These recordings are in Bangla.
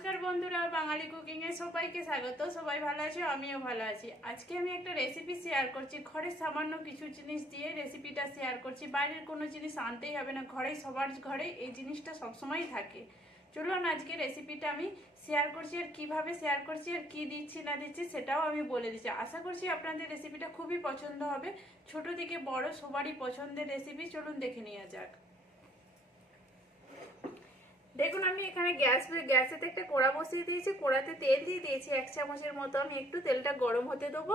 নমস্কার বন্ধুরা বাঙালি কুকিংয়ে সবাইকে স্বাগত। সবাই ভালো আছে? আমিও ভালো আছি। আজকে আমি একটা রেসিপি শেয়ার করছি। ঘরে সামান্য কিছু জিনিস দিয়ে রেসিপিটা শেয়ার করছি। বাইরের কোনো জিনিস আনতেই হবে না। ঘরে, সবার ঘরে এই জিনিসটা সবসময় থাকে। চলুন আজকে রেসিপিটা আমি শেয়ার করছি, আর কীভাবে শেয়ার করছি, আর কি দিচ্ছি, না দিচ্ছি, সেটাও আমি বলে দিচ্ছি। আশা করছি আপনাদের রেসিপিটা খুবই পছন্দ হবে। ছোট থেকে বড় সবারই পছন্দের রেসিপি চলুন দেখে নেওয়া যাক। দেখুন, আমি এখানে গ্যাস গ্যাসেতে একটা কড়া বসিয়ে দিয়েছি, কড়াতে তেল দিয়ে দিয়েছি এক চামচের মতো। আমি একটু তেলটা গরম হতে দেবো।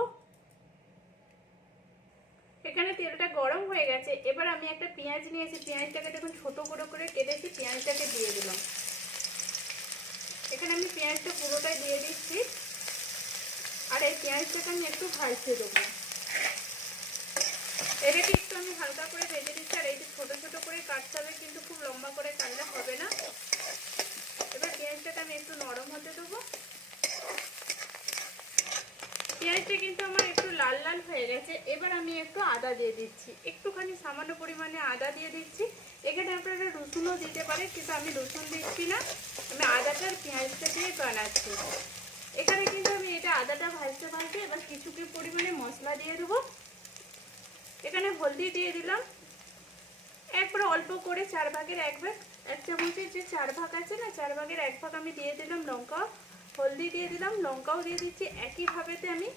এখানে তেলটা গরম হয়ে গেছে। এবার আমি একটা পেঁয়াজ নিয়েছি। পেঁয়াজটাকে দেখুন, ছোট করে করে কেটেছি, পেঁয়াজটাকে দিয়ে দিলাম। এখানে আমি পেঁয়াজটা পুরোটাই দিয়ে দিচ্ছি। আর এই পেঁয়াজটাকে আমি একটু ভাজতে দেবো। এটাকে একটু আমি হালকা করে ভেজে দিচ্ছি আর এই যে ছোটো ছোটো করে কাটতে হবে কিন্তু খুব লম্বা করে কাটলে হবে না এবার পেঁয়াজটাকে আমি একটু নরম হতে দেবো পেঁয়াজটা কিন্তু আমার একটু লাল হয়ে গেছে। এবার আমি একটু আদা দিয়ে দিচ্ছি। একটুখানি সামান্য পরিমাণে আদা দিয়ে দিচ্ছি। এখানে আপনারা রসুনও দিতে পারেন, কিন্তু আমি রসুন দিচ্ছি না। আমি আদাটার পেঁয়াজটা দিয়ে বানাচ্ছি। এখানে কিন্তু আমি এটা আদাটা ভাজতে ভাজতে এবার কিছু পরিমাণে মশলা দিয়ে দেবো। এখানে হলদি দিয়ে দিলাম। একবার অল্প করে চার ভাগের এক ভাগ, এক চামচের যে চার ভাগ আছে না, চার ভাগের এক ভাগ আমি দিয়ে দিলাম লঙ্কা হলদি দিয়ে দিলাম, লঙ্কাও দিয়ে দিচ্ছি। একইভাবেতে আমি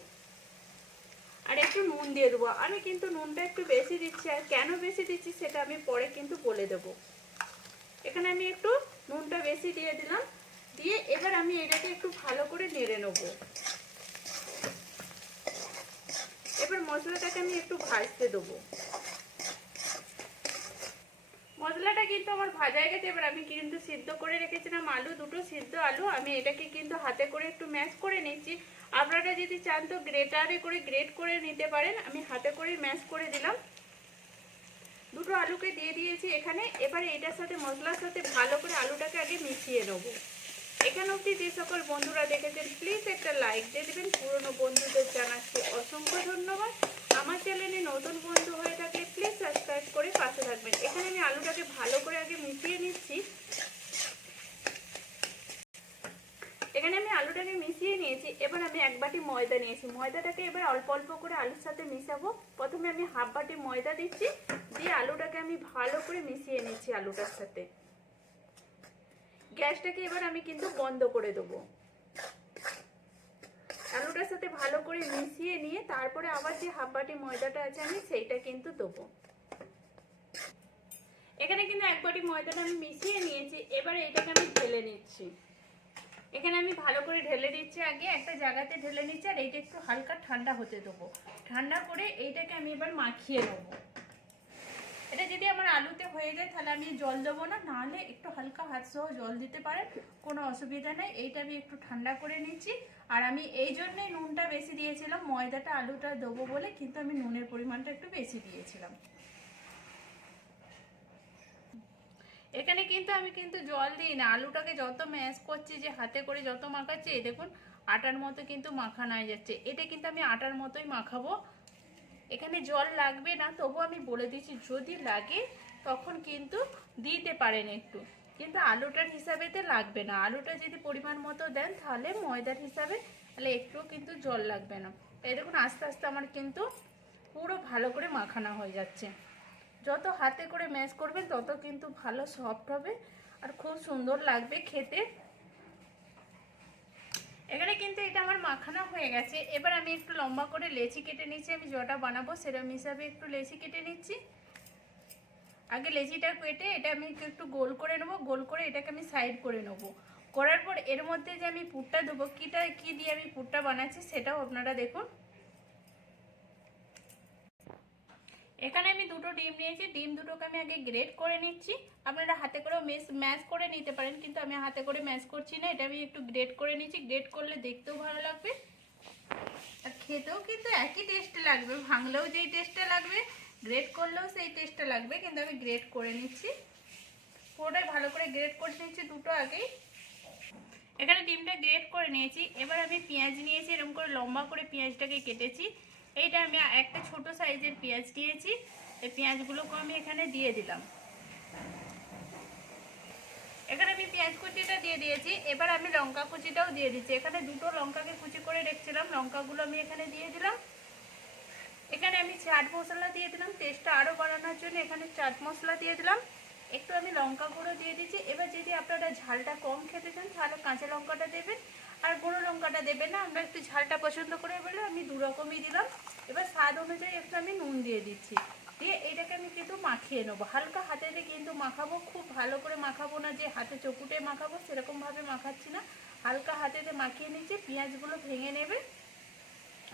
আর একটু নুন দিয়ে দেবো। আমি কিন্তু নুনটা একটু বেশি দিচ্ছি আর কেন বেশি দিচ্ছি সেটা আমি পরে কিন্তু বলে দেব। এখানে আমি একটু নুনটা বেশি দিয়ে দিলাম। দিয়ে এবার আমি এটাকে একটু ভালো করে নেড়ে নেব। এবার মশলাটাকে আমি একটু ভাজতে দেবো। মশলাটা কিন্তু আমার ভাজা গেছে, এবার আমি কিন্তু সিদ্ধ করে রেখেছিলাম আলু, দুটো সিদ্ধ আলু। আমি এটাকে কিন্তু হাতে করে একটু ম্যাশ করে নিচ্ছি। আপনারা যদি চান তো গ্রেটারে করে গ্রেট করে নিতে পারেন। আমি হাতে করে ম্যাশ করে দিলাম। দুটো আলুকে দিয়ে দিয়েছি এখানে। এবারে এটার সাথে, মশলার সাথে ভালো করে আলুটাকে আগে মিশিয়ে নেব। এখানে অবধি যে সকল বন্ধুরা দেখেছেন প্লিজ একটা লাইক দিয়ে দেবেন। পুরনো বন্ধুদের জানাচ্ছি অসংখ্য ধন্যবাদ। আমার চ্যানেলে নতুন বন্ধু হয়ে থাকলে প্লিজ সাবস্ক্রাইব করে পাশে থাকবেন। এখানে আমি আলুটাকে ভালো করে আগে মিশিয়ে নিচ্ছি এখানে আমি আলুটাকে মিশিয়ে নিয়েছি। এবার আমি এক বাটি ময়দা নিয়েছি। ময়দাটাকে এবার অল্প অল্প করে আলুর সাথে মিশাবো। প্রথমে আমি হাফ বাটি ময়দা দিচ্ছি। দিয়ে আলুটাকে আমি ভালো করে মিশিয়ে নিচ্ছি আলুটার সাথে। গ্যাসটাকে এবার আমি কিন্তু বন্ধ করে দেবো। আলুটার সাথে ভালো করে মিশিয়ে নিয়ে তারপরে আবার যে হাফ বাটি ময়দাটা আছে আমি সেইটা কিন্তু দেবো। এখানে কিন্তু এক বাটি ময়দাটা আমি মিশিয়ে নিয়েছি। এবার এটাকে আমি ঢেলে নিচ্ছি। এখানে আমি ভালো করে ঢেলে দিচ্ছি আগে, একটা জায়গাতে ঢেলে নিচ্ছি, আর এইটা একটু হালকা ঠান্ডা হতে দেবো। ঠান্ডা করে এইটাকে আমি এবার মাখিয়ে নেব। এটা যদি আমার আলুতে হয়ে যায়, তাহলে আমি জল দেবো না, নাহলে একটু হালকা হাত সহ জল দিতে পারেন, কোনো অসুবিধা নেই। এইটা আমি একটু ঠান্ডা করে নিচ্ছি। আর আমি এই জন্যই নুনটা বেশি দিয়েছিলাম, ময়দাটা আলুটা দেবো বলে, কিন্তু আমি নুনের পরিমাণটা একটু বেশি দিয়েছিলাম। এখানে কিন্তু আমি কিন্তু জল দিই না। আলুটাকে যত ম্যাশ করছি যে হাতে করে যত মাখাচ্ছি, এই দেখুন, আটার মতো কিন্তু মাখানো হয়ে যাচ্ছে। এটা কিন্তু আমি আটার মতোই মাখাবো। এখানে জল লাগবে না, তবু আমি বলে দিচ্ছি, যদি লাগে তখন কিন্তু দিতে পারেন একটু। কিন্তু আলুটার হিসাবেতে লাগবে না। আলুটা যদি পরিমাণ মতো দেন, তাহলে ময়দার হিসাবে, তাহলে একটুও কিন্তু জল লাগবে না। এই দেখুন, আস্তে আস্তে আমার কিন্তু পুরো ভালো করে মাখানো হয়ে যাচ্ছে। যত হাতে করে ম্যাশ করবেন তত কিন্তু ভালো সফট হবে আর খুব সুন্দর লাগবে খেতে। এখানে কিন্তু এটা আমার মাখানো হয়ে গেছে। এবার আমি একটু লম্বা করে লেচি কেটে নিচ্ছি। আমি জটা বানাবো সেরকম হিসাবে একটু লেচি কেটে নিচ্ছি। আগে লেচিটা কেটে এটা আমি একটু গোল করে নেব। গোল করে এটাকে আমি সাইড করে নেব। করার পর এর মধ্যে যে আমি পুরটা দেবো, কীটা, কী দিয়ে আমি পুরটা বানাচ্ছি সেটাও আপনারা দেখুন। এখানে আমি দুটো ডিম নিয়েছি। ডিম দুটোকে আমি আগে গ্রেট করে নিচ্ছি। আপনারা হাতে করেও মেস ম্যাশ করে নিতে পারেন, কিন্তু আমি হাতে করে ম্যাশ করছি না। এটা আমি একটু গ্রেট করে নিচ্ছি। গ্রেট করলে দেখতেও ভালো লাগবে। আর খেতেও কিন্তু একই টেস্ট লাগবে। ভাঙলেও যেই টেস্টটা লাগবে গ্রেট করলেও সেই টেস্টটা লাগবে, কিন্তু আমি গ্রেট করে নিচ্ছি। পুরোটাই ভালো করে গ্রেট করে নিচ্ছি দুটো আগেই। এখানে ডিমটা গ্রেট করে নিয়েছি। এবার আমি পেঁয়াজ নিয়েছি। এরকম করে লম্বা করে পেঁয়াজটাকে কেটেছি। এইটা আমি একটা ছোট সাইজের পেঁয়াজ দিয়েছি। এই পেঁয়াজগুলোকে আমি এখানে দিয়ে দিলাম। এখানে আমি পেঁয়াজ কুচিটা দিয়ে দিয়েছি। এবার আমি লঙ্কা কুচিটাও দিয়ে দিচ্ছি। এখানে দুটো লঙ্কাকে কুচি করে রেখেছিলাম। লঙ্কাগুলো আমি এখানে দিয়ে দিলাম। এখানে আমি চাট মশলা দিয়ে দিলাম। টেস্টটা আরও বাড়ানোর জন্য এখানে চাট মশলা দিয়ে দিলাম। একটু আমি লঙ্কা গুঁড়ো দিয়ে দিচ্ছি। এবার যদি আপনারা ঝালটা কম খেতে চান, তাহলে কাঁচা লঙ্কাটা দেবেন। আর গুঁড়ো লঙ্কাটা দেবে না, আমরা একটু ঝালটা পছন্দ করে বলে আমি দু রকমই দিলাম। এবার স্বাদ অনুযায়ী একটু আমি নুন দিয়ে দিচ্ছি। দিয়ে এটাকে আমি কিন্তু মাখিয়ে নেব। হালকা হাতেতে কিন্তু মাখাবো, খুব ভালো করে মাখাবো না যে হাতে চকুটে মাখাবো, সেরকমভাবে মাখাচ্ছি না। হালকা হাতেতে মাখিয়ে নিচ্ছি, পেঁয়াজগুলো ভেঙে নেবে।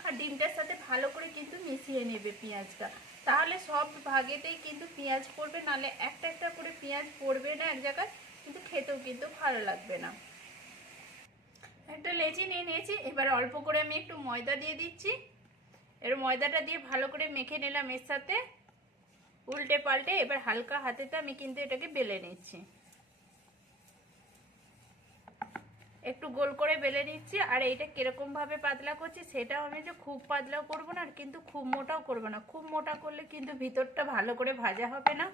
আর ডিমটার সাথে ভালো করে কিন্তু মিশিয়ে নেবে পেঁয়াজটা। তাহলে সব ভাগেতেই কিন্তু পেঁয়াজ পড়বে, নালে একটা একটা করে পেঁয়াজ পড়বে না এক জায়গায়, কিন্তু খেতেও কিন্তু ভালো লাগবে না। লেচি নিয়ে নিয়েছি। এবার অল্প করে আমি একটু ময়দা দিয়ে দিচ্ছি। এর ময়দাটা দিয়ে ভালো করে মেখে নিলাম এর সাথে। উল্টে পাল্টে এবার হালকা হাতেতে আমি কিন্তু এটাকে বেলে নিচ্ছি। একটু গোল করে বেলে নিচ্ছি। আর এইটা কীরকম ভাবে পাতলা করছি সেটাও আমি যে খুব পাতলাও করব না আর কিন্তু খুব মোটাও করব না। খুব মোটা করলে কিন্তু ভিতরটা ভালো করে ভাজা হবে না।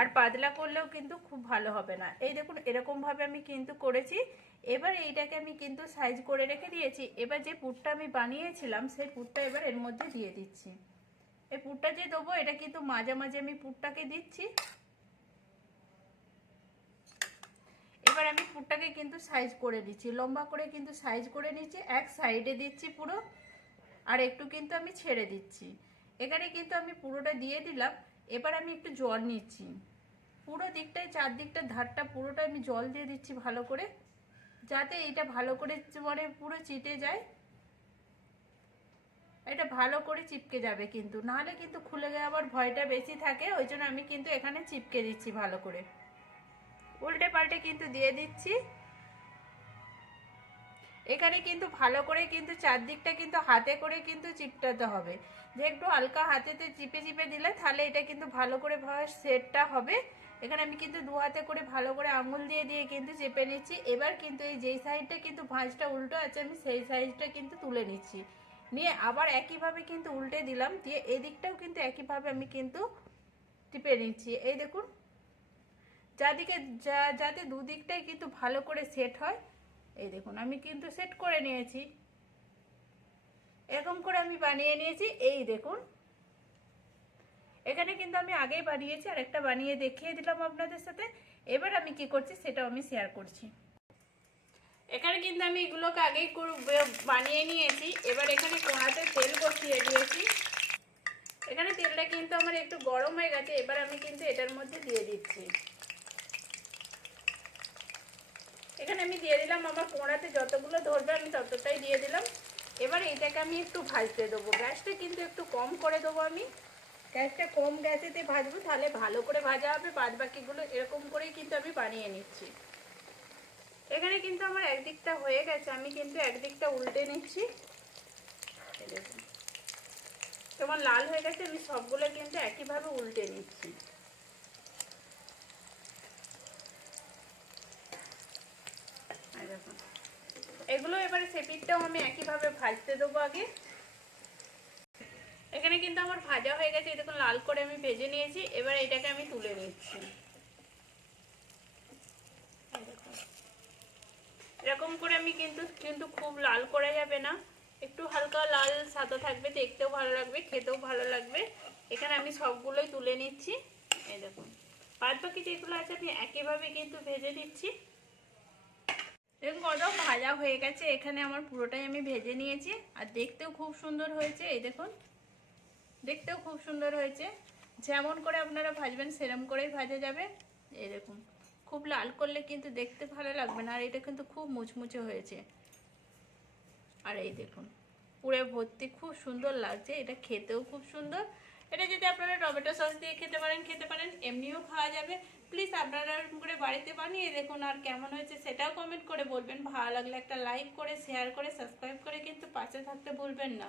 আর পাতলা করলেও কিন্তু খুব ভালো হবে না। এই দেখুন, এরকম ভাবে আমি কিন্তু করেছি। এবার এইটাকে আমি কিন্তু সাইজ করে রেখে দিয়েছি। এবার যে পুরটা আমি বানিয়েছিলাম, সেই পুরটা এবার এর মধ্যে দিয়ে দিচ্ছি। এই পুরটা যে দেবো, এটা কিন্তু মাঝে মাঝে আমি পুরটাকে দিচ্ছি। এবার আমি পুরটাকে কিন্তু সাইজ করে দিচ্ছি লম্বা করে কিন্তু সাইজ করে নিচ্ছি। এক সাইডে দিচ্ছি পুরো। আর একটু কিন্তু আমি ছেড়ে দিচ্ছি। এখানে কিন্তু আমি পুরোটা দিয়ে দিলাম। এবার আমি একটু জল নিচ্ছি। পুরো দিকটায়, চারদিকটা ধারটা পুরোটা আমি জল দিয়ে দিচ্ছি ভালো করে, যাতে এটা ভালো করে মানে পুরো চিটে যায়। এটা ভালো করে চিপকে যাবে কিন্তু, নাহলে কিন্তু খুলে গিয়ে আবার ভয়টা বেশি থাকে, ওই জন্য আমি কিন্তু এখানে চিপকে দিচ্ছি ভালো করে। উল্টে পাল্টে কিন্তু দিয়ে দিচ্ছি। এখানে কিন্তু ভালো করে কিন্তু চারদিকটা কিন্তু হাতে করে কিন্তু চিপটাতে হবে। যে একটু হালকা হাতেতে চিপে চিপে দিলে তাহলে এটা কিন্তু ভালো করে সেটটা হবে। এখানে আমি কিন্তু দু হাতে করে ভালো করে আঙুল দিয়ে দিয়ে কিন্তু চেপে নিচ্ছি। এবার কিন্তু এই যেই সাইডটা কিন্তু ভাঁজটা উল্টো আছে, আমি সেই সাইজটা কিন্তু তুলে নিচ্ছি। নিয়ে আবার একইভাবে কিন্তু উল্টে দিলাম, দিয়ে এদিকটাও কিন্তু একইভাবে আমি কিন্তু টিপে নিচ্ছি। এই দেখুন, যাদিকে যা, যাতে দুদিকটাই কিন্তু ভালো করে সেট হয় এই দেখুন, আমি কিন্তু সেট করে নিয়েছি। এরকম করে আমি বানিয়ে নিয়েছি। এই দেখুন, এখানে কিন্তু আমি আগেই বানিয়েছি আর একটা বানিয়ে দেখিয়ে দিলাম আপনাদের সাথে। এবার আমি কি করছি, সেটাও আমি শেয়ার করছি। এখানে কিন্তু আমি এগুলোকে আগেই বানিয়ে নিয়েছি। এবার এখানে কোঁড়াতে তেল বসিয়ে দিয়েছি। এখানে তেলটা কিন্তু আমার একটু গরম হয়ে গেছে। এবার আমি কিন্তু এটার মধ্যে দিয়ে দিচ্ছি। এখানে আমি দিয়ে দিলাম আমার কোঁড়াতে যতগুলো ধরবে আমি ততটাই দিয়ে দিলাম। এবার এটাকে আমি একটু ভাজতে দেবো। গ্যাসটা কিন্তু একটু কম করে দেবো আমি। গ্যাসটা কম গ্যাসেতে ভাজবো, তাহলে ভালো করে ভাজা হবে। বাদ বাকিগুলো এরকম করেই কিন্তু আমি বানিয়ে নিচ্ছি। এখানে কিন্তু আমার একদিকটা হয়ে গেছে, আমি কিন্তু একদিকটা উল্টে নিচ্ছি। কেমন লাল হয়ে গেছে, আমি সবগুলো কিন্তু একইভাবে উল্টে নিচ্ছি। এগুলো এবারে সেপিটটাও আমি একইভাবে ভাজতে দেবো আগে। এখানে কিন্তু আমার ভাজা হয়ে গেছে দেখুন লাল করে আমি ভেজে নিয়েছি, এবার এটাকে আমি তুলে নিচ্ছি। এরকম করে আমি কিন্তু কিন্তু খুব লাল করা যাবে না। একটু হালকা লাল সাদা থাকবে, দেখতেও ভালো লাগবে, খেতেও ভালো লাগবে। এখানে আমি সবগুলোই তুলে নিচ্ছি। এই দেখুন। বাদ বাকি যেগুলো আছে আমি একইভাবে কিন্তু ভেজে দিচ্ছি দেখুন কত ভাজা হয়ে গেছে। এখানে আমার পুরোটাই আমি ভেজে নিয়েছি। আর দেখতেও খুব সুন্দর হয়েছে। এই দেখুন, দেখতেও খুব সুন্দর হয়েছে। যেমন করে আপনারা ভাজবেন, সেরম করেই ভাজা যাবে। এই দেখুন, খুব লাল করলে কিন্তু দেখতে ভালো লাগবে না, আর এটা কিন্তু খুব মুচমুচে হয়েছে। আর এই দেখুন, পুরে ভর্তি, খুব সুন্দর লাগছে। এটা খেতেও খুব সুন্দর। এটা যদি আপনারা টমেটো সস দিয়ে খেতে পারেন খেতে পারেন, এমনিও খাওয়া যাবে। প্লিজ আপনারা করে বাড়িতে বানিয়ে দেখুন আর কেমন হয়েছে সেটাও কমেন্ট করে বলবেন। ভালো লাগলে একটা লাইক করে শেয়ার করে সাবস্ক্রাইব করে কিন্তু পাশে থাকতে ভুলবেন না।